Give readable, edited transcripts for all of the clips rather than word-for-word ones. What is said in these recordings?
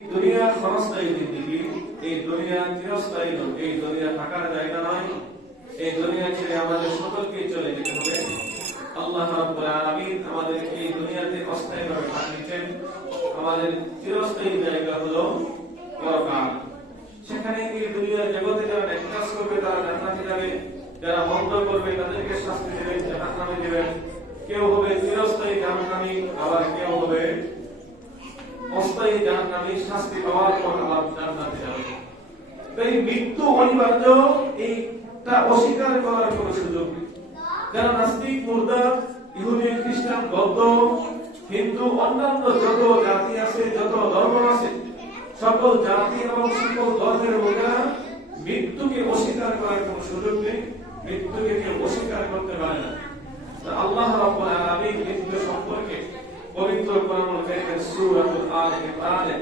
দুনিয়া ক্ষণস্থায়ী জিন্দেগি, এই দুনিয়া চিরস্থায়ী নয়, এই দুনিয়া থাকার জায়গা নয়। এই দুনিয়া ছেড়ে আমাদের সকলকে চলে যেতে হবে। আল্লাহ রাব্বুল আলামিন আমাদের এই দুনিয়াতে অস্থায়ীভাবে পাঠিয়েছেন। আমাদের চিরস্থায়ী জায়গা হলো পরকাল। সেখানে এই দুনিয়ার জগতে যারা নেক কাজ করবে তারা জান্নাতে যাবে, যারা মন্দ করবে তাদেরকে শাস্তি দেবেন, জাহান্নামে দেবেন। কেউ হবে চিরস্থায়ী জাহান্নামী, আবার কেউ হবে অস্থায়ী জাহান্নামী, শাস্তি পাওয়ার পর আবার জান্নাতে যাবে। তাই মৃত্যু অনিবার্য, এইটা অস্বীকার করার কোনো সুযোগ নেই। যারা নাস্তিক, মুর্দা, ইহুদি, খ্রিস্টান, বৌদ্ধ, হিন্দু, অন্যান্য যত জাতি আছে, যত ধর্ম আছে, সকল জাতি এবং সকল ধর্মের লোকেরা মৃত্যুকে অস্বীকার করার কোনো সুযোগ নেই। মৃত্যুকে কেউ অস্বীকার করতে পারে না। আল্লাহ রাব্বুল আলামিন মৃত্যু সম্পর্কে পবিত্র কোরআনুল কারীমের সূরাতুল আলে ইমরানের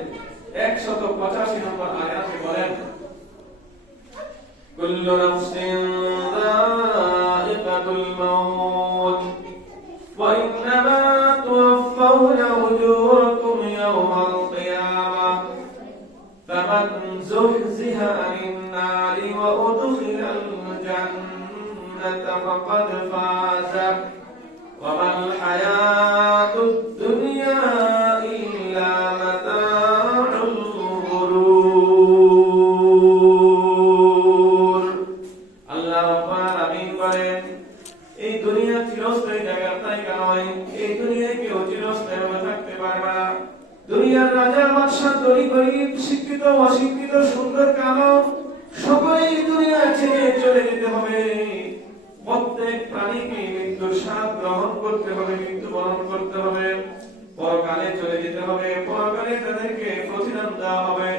185 নম্বর আয়াতে বলেন, কুল্লু নাফসিন যায়িকাতুল মাউত ওয়া ইন্নামা তুওয়াফাউনা উজুরাকুম ইয়াওমাল কিয়ামাহ ফামান যুহজিহা আনিন নারি ওয়া উদখিলাল জান্নাতা ফাকাদ ফাযা ওয়া মাল হায়াতুদ দুনিয়া ইল্লা মাতাউল গুরুর। আল্লাহ রাব্বুল আলামিন বলেন, এই দুনিয়া চিরস্থায়ী জায়গা নয়, এই দুনিয়ায় কেউ চিরস্থায়ীভাবে থাকতে পারবে না। দুনিয়ার রাজা, বাদশা, ধনী, গরীব, শিক্ষিত, অশিক্ষিত, সুন্দর, কালো, সকলেই দুনিয়া ছেড়ে চলে যেতে হবে। প্রত্যেক প্রাণীকে মৃত্যুর স্বাদ গ্রহণ করতে হবে, মৃত্যুবরণ করতে হবে, পরকালে চলে যেতে হবে। পরকালে তাদেরকে প্রতিদান দেওয়া হবে।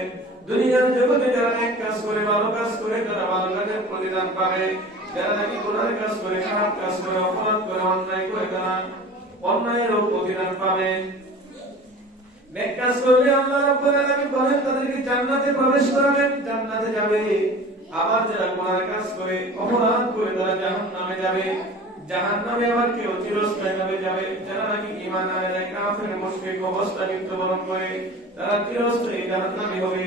দুনিয়ার জগতে যারা নেক কাজ করে, ভালো কাজ করে, তারা ভালো কাজের প্রতিদান পাবে। যারা নাকি গুনাহ কাজ করে, খারাপ কাজ করে, অপরাধ করে, অন্যায় করে, তারা অন্যায়েরও প্রতিদান পাবে। নেক কাজ করলে আল্লাহ রাব্বুল আলামিন বলেন তাদেরকে জান্নাতে প্রবেশ করাবেন, জান্নাতে যাবে। আবার যারা গুনাহ কাজ করে, অপরাধ করে, তারা জাহান্নামে যাবে। জাহান্নামে আবার কেউ চিরস্থায়ীভাবে যাবে। যারা নাকি ঈমান আনে, কাফির, মুশরিক অবস্থায় মৃত্যুবরণ করে, তারা চিরস্থায়ী জাহান্নামে হবে।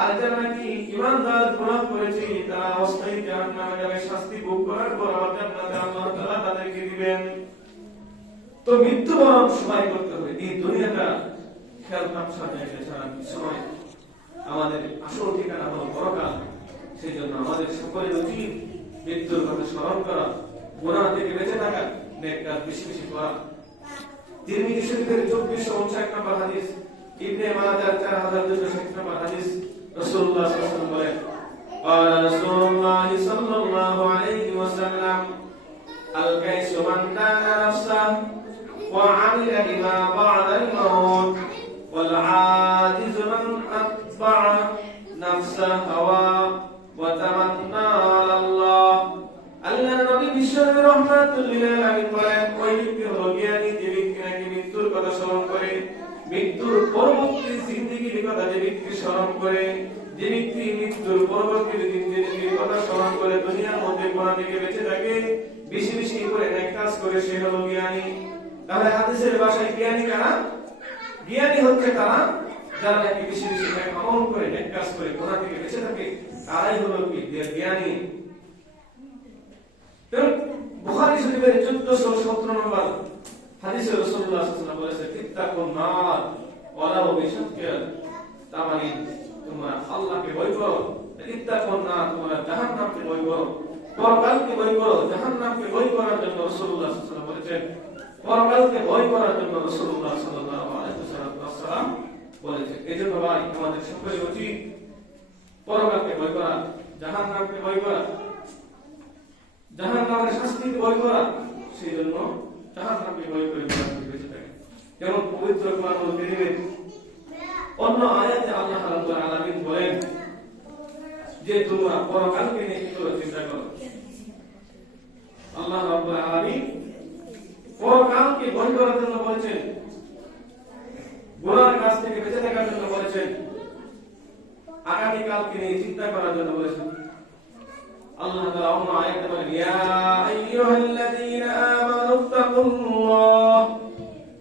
আর যারা নাকি ঈমানদার, গুনাহ করেছে, তারা অস্থায়ী জাহান্নামে যাবে। শাস্তি ভোগ করার পর আবার জান্নাতে আল্লাহ তাআলা তাদেরকে দিবেন। তো মৃত্যুবরণ সবাই করতে হবে। এই দুনিয়াটা খেয়াল তামসা জায়গা ছাড়া কিছু নয়। আমাদের আসল ঠিকানা হলো পরকাল। সেই জন্য আমাদের সকলের উচিত মৃত্যুর কথা স্মরণ করা, গুনাহ থেকে বেঁচে থাকা, নেক কাজ বেশি বেশি করা। তিরমিজি শরীফের 2459 নম্বর হাদিস, ইবনে মাজাহ 4260 নম্বর হাদিস, রাসূলুল্লাহ সাল্লাল্লাহু আলাইহি ওয়াসাল্লাম বলেন, قال رسول الله صلى الله عليه وسلم الكيس من دان نفسه وعمل لما بعد الموت والعاجز من أتبع نفسه هواه وتمنى على الله। আল্লাহ নবী বিশ্বনবী রাহমাতুল লিল আলামিন বলেন, ওই ব্যক্তি হলো জ্ঞানী যে ব্যক্তি নাকি মৃত্যুর কথা স্মরণ করে, মৃত্যুর পরবর্তী জিন্দেগির কথা যে ব্যক্তি স্মরণ করে, যে ব্যক্তি মৃত্যুর পরবর্তী জিন্দেগির কথা স্মরণ করে দুনিয়ার মধ্যে গুনাহ থেকে বেঁচে থাকে, বেশি বেশি করে নেক কাজ করে, সে হলো জ্ঞানী। তাহলে হাদিসের ভাষায় জ্ঞানী কারা? জ্ঞানী হচ্ছে তারা যারা নাকি বেশি বেশি নেক আমল করে, নেক কাজ করে, গুনাহ থেকে বেঁচে থাকে, তারাই হলো কি জ্ঞানী। বুখারী শরীফের 1417 নম্বর হাদিসে রাসূলুল্লাহ সাল্লাল্লাহু আলাইহি ওয়াসাল্লাম বলেছেন, ইত্তাকুন নার ওয়ালাউ বিশাক্কিল তামারিন। তোমরা আল্লাহকে ভয় করো, ইত্তাকুন নার, তোমরা জাহান্নামকে ভয় করো। পরকালকে ভয় করো, জাহান্নামকে ভয় করার জন্য রাসূলুল্লাহ সাল্লাল্লাহু আলাইহি ওয়াসাল্লাম বলেছেন, পরকালকে ভয় করার জন্য রাসূলুল্লাহ সাল্লাল্লাহু আলাইহি ওয়াসাল্লাম বলেছেন। এজন্য ভাই আমাদের সকলের উচিত পরকালকে ভয় করা, জাহান্নামকে ভয় করা, জাহান্নামের শাস্তিকে ভয় করা। সেই জন্য জাহান্নামকে ভয় করে বেঁচে থাকে। যেমন পবিত্র কোরআনুল কারীমের অন্য আয়াতে আল্লাহ রাব্বুল আলামিন বলেন যে তোমরা পরকালকে নিয়ে কি করে চিন্তা করো। আল্লাহ রাব্বুল আলামিন পরকালকে ভয় করার জন্য বলেছেন, গুনাহের কাজ থেকে বেঁচে থাকার জন্য বলেছেন, আগামীকালকে নিয়ে চিন্তা করার জন্য বলেছেন। আল্লাহ তাআলা অন্য আয়াতে বলেন, ইয়া আইয়ুহাল্লাযীনা আমানু তাকুল্লাহ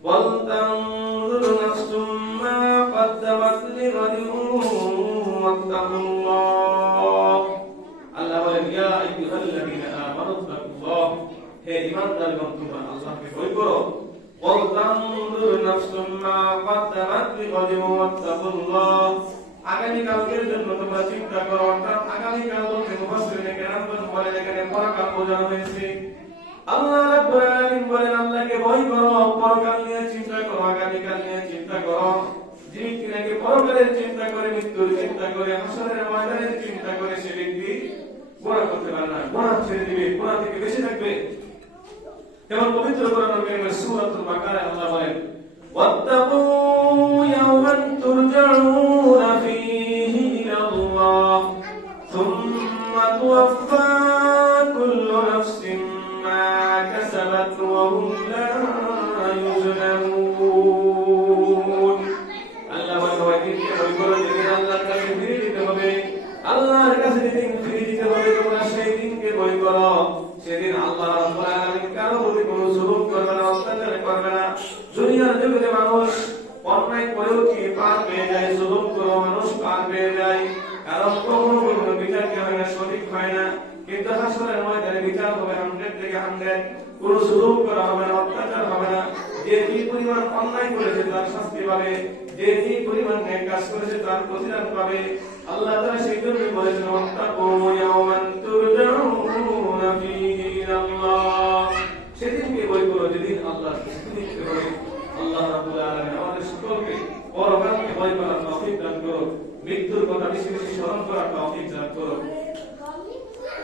ওয়াল তানজুর নাফসুম মা قدمت لغد ওয়াত্তাকুল্লাহ। আল্লাহ বলেন ইয়া আইয়ুহাল্লাযীনা আমানু তাকুল্লাহ, হে ঈমানদারগণ তোমরা আল্লাহকে ভয় করো। ওয়াল তানজুর নাফসুম মা কদ্দামাত লিগাদিন ওয়াত্তাকুল্লাহ, আগামী কালকের জন্য তোমরা চিন্তা করো। অর্থাৎ আগামী কাল বলতে মুফাসসিরিনে কেরামগণ বলেন এখানে পরকাল বোঝানো হয়েছে। আল্লাহ রাব্বুল আলামিন বলেন আল্লাহকে ভয় করো, পরকাল নিয়ে চিন্তা করো, আগামী কাল নিয়ে চিন্তা করো। যে ব্যক্তি নাকি পরকালের চিন্তা করে, মৃত্যুর চিন্তা করে, হাসরের ময়দানের চিন্তা করে, সে ব্যক্তি গুনাহ করতে পারে না, গুনাহ ছেড়ে দিবে, গুনাহ থেকে বেঁচে থাকবে। যেমন পবিত্র কোরআনুল কারীমের সূরাতুল বাকারায় আল্লাহ বলেন ওয়াত্তাকু ইয়াওমান তুরজাউনা ফীহি ইলাল্লাহ সুম্মা তুওয়াফফা কুল্লু নাফসিন মা কাসাবাত ওয়া হুম লা ইউজলামুন। আল্লাহ বলেন ওই দিনকে ভয় করো যেদিন আল্লাহর কাছে ফিরে যেতে হবে। আল্লাহর কাছে যেদিন ফিরে যেতে হবে তোমরা সেই দিনকে ভয় করো। সেদিন আল্লাহ রাব্বুল আলামিন কারো প্রতি কোনো জুলুম করবে না, অত্যাচার করবে না। দুনিয়ার জগতে মানুষ অন্যায় করেও কি পার পেয়ে যায়, জুলুম করেও মানুষ পার পেয়ে যায়, কারণ কখনো কোনো বিচার কি হয় না, সঠিক হয় না। কিন্তু হাসরের ময়দানে বিচার হবে 100 থেকে 100, কোনো জুলুম করা হবে না, অত্যাচার হবে না। যে কি পরিমাণ অন্যায় করেছে তার শাস্তি পাবে, যে কি পরিমাণ নেক কাজ করেছে তার প্রতিদান পাবে। আল্লাহ তাআলা সেই জন্য বলেছেন ওয়াত্তাকু ইয়াওমান তুরজাউনা ফীহি ইলাল্লাহ, সেদিনকে ভয় করো যেদিন আল্লাহর কাছে ফিরে যেতে হবে। আল্লাহ রাব্বুল আলামিন আমাদের সকলকে পরকালকে ভয় করার তৌফিক দান করো, মৃত্যুর কথা বেশি বেশি স্মরণ করার তৌফিক দান করো।